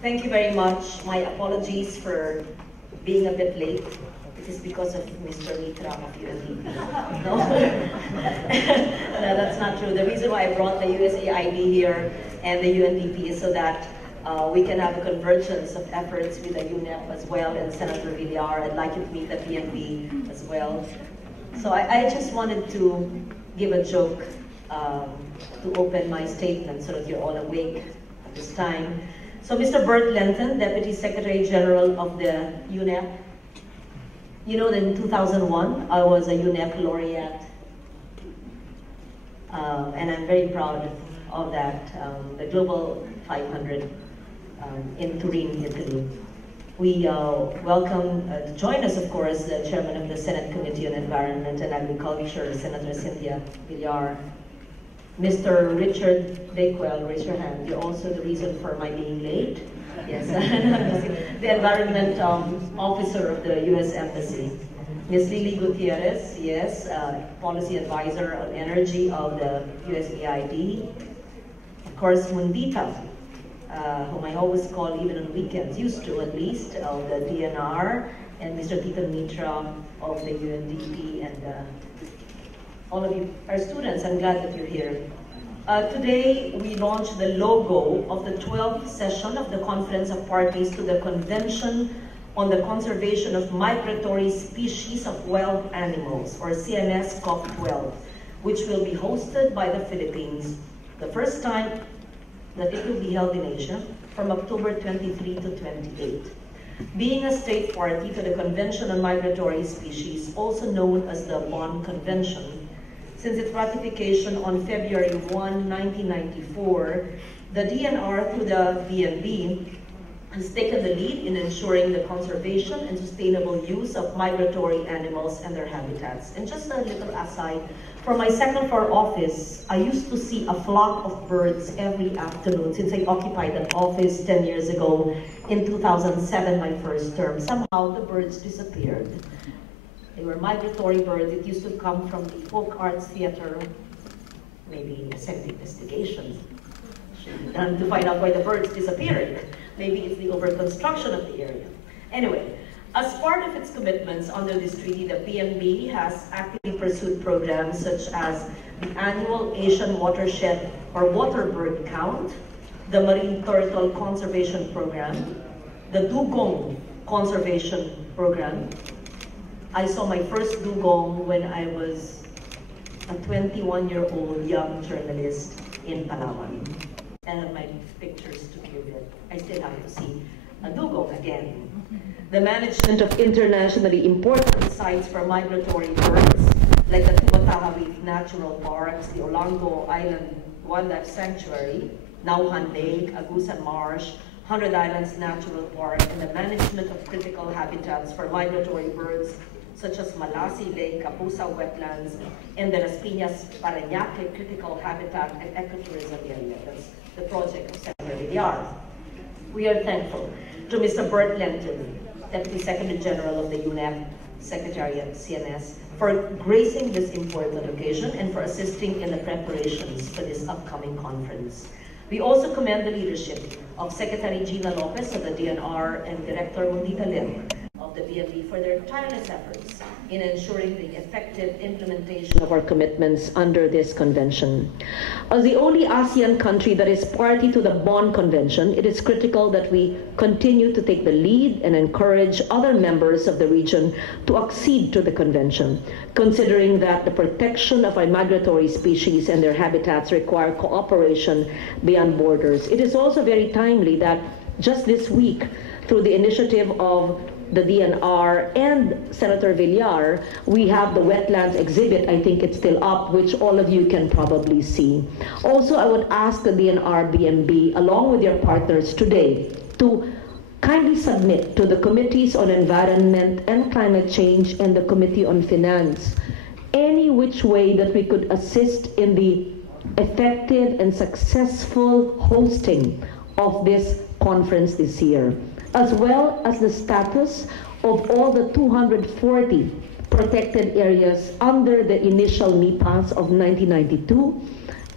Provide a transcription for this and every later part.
Thank you very much. My apologies for being a bit late. This is because of Mr. Mitra of UNDP. No? No, that's not true. The reason why I brought the USAID here and the UNDP is so that we can have a convergence of efforts with the UNEP as well, and Senator Villar. I'd like you to meet the PNP as well. So I just wanted to give a joke to open my statement so that you're all awake at this time. So Mr. Bert Lenton, Deputy Secretary General of the UNEP, you know that in 2001 I was a UNEP laureate, and I'm very proud of that, the Global 500 in Turin, Italy. We welcome to join us, of course, the Chairman of the Senate Committee on Environment and Agriculture, Senator Cynthia Villar. Mr. Richard Bakewell, raise your hand. You're also the reason for my being late. Yes, the Environment Officer of the U.S. Embassy. Ms. Lily Gutierrez, yes, Policy Advisor on Energy of the USAID. Of course, Mundita, whom I always call even on weekends, used to at least, of the DNR, and Mr. Tito Mitra of the UNDP, and all of you are students. I'm glad that you're here. Today, we launched the logo of the 12th session of the Conference of Parties to the Convention on the Conservation of Migratory Species of Wild Animals, or CMS COP12, which will be hosted by the Philippines, the first time that it will be held in Asia, from October 23 to 28. Being a state party to the Convention on Migratory Species, also known as the Bonn Convention, since its ratification on February 1, 1994, the DNR through the BNB has taken the lead in ensuring the conservation and sustainable use of migratory animals and their habitats. And just a little aside, from my second floor office, I used to see a flock of birds every afternoon since I occupied that office 10 years ago. In 2007, my first term, somehow the birds disappeared. They were migratory birds. It used to come from the Folk Arts Theater. Maybe a Senate investigation should be done to find out why the birds disappeared. Maybe it's the over-construction of the area. Anyway, as part of its commitments under this treaty, the PMB has actively pursued programs such as the annual Asian Watershed or Water Bird Count, the Marine Turtle Conservation Program, the Dugong Conservation Program. I saw my first dugong when I was a 21-year-old young journalist in Palawan. And my pictures to prove it. I still have to see a dugong again. The management of internationally important sites for migratory birds, like the Tubataha Reef Natural Parks, the Olango Island Wildlife Sanctuary, Nauhan Lake, Agusan Marsh, 100 Islands Natural Park, and the management of critical habitats for migratory birds, such as Malasi Lake, Kapusa Wetlands, and the Las Piñas Parañaque Critical Habitat and Ecotourism Area. That's the project of Senator Villar. We are thankful to Mr. Bert Lenton, Deputy Secretary General of the UNEP Secretariat, CMS, for gracing this important occasion and for assisting in the preparations for this upcoming conference. We also commend the leadership of Secretary Gina Lopez of the DNR and Director Mundita Lim of the BNB for their tireless efforts in ensuring the effective implementation of our commitments under this convention. As the only ASEAN country that is party to the Bonn Convention, it is critical that we continue to take the lead and encourage other members of the region to accede to the convention, considering that the protection of our migratory species and their habitats require cooperation beyond borders. It is also very timely that just this week, through the initiative of the DNR and Senator Villar, we have the wetlands exhibit. I think it's still up, which all of you can probably see. Also, I would ask the DNR BMB, along with your partners today, to kindly submit to the Committees on Environment and Climate Change and the Committee on Finance any which way that we could assist in the effective and successful hosting of this conference this year, as well as the status of all the 240 protected areas under the initial NEPAs of 1992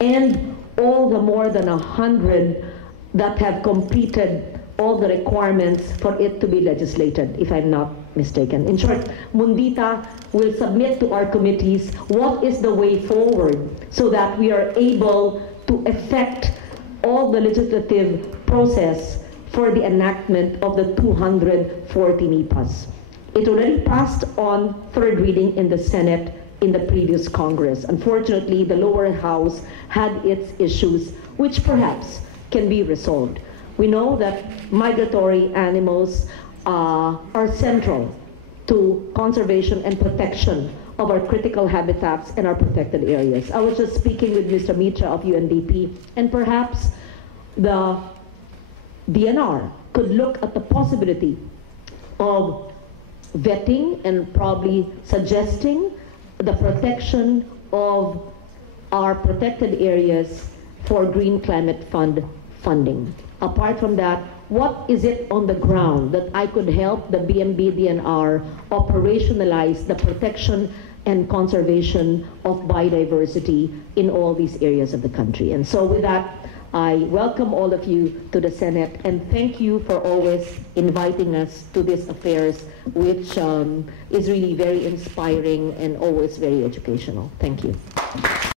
and all the more than 100 that have completed all the requirements for it to be legislated, if I'm not mistaken. In short, Mundita will submit to our committees what is the way forward so that we are able to effect all the legislative process for the enactment of the 240 NEPAs. It already passed on third reading in the Senate in the previous Congress. Unfortunately, the lower house had its issues, which perhaps can be resolved. We know that migratory animals are central to conservation and protection of our critical habitats and our protected areas. I was just speaking with Mr. Mitra of UNDP, and perhaps the DNR could look at the possibility of vetting and probably suggesting the protection of our protected areas for Green Climate Fund funding. Apart from that, what is it on the ground that I could help the BMB DNR operationalize the protection and conservation of biodiversity in all these areas of the country? And so with that, I welcome all of you to the Senate, and thank you for always inviting us to these affairs, which is really very inspiring and always very educational. Thank you.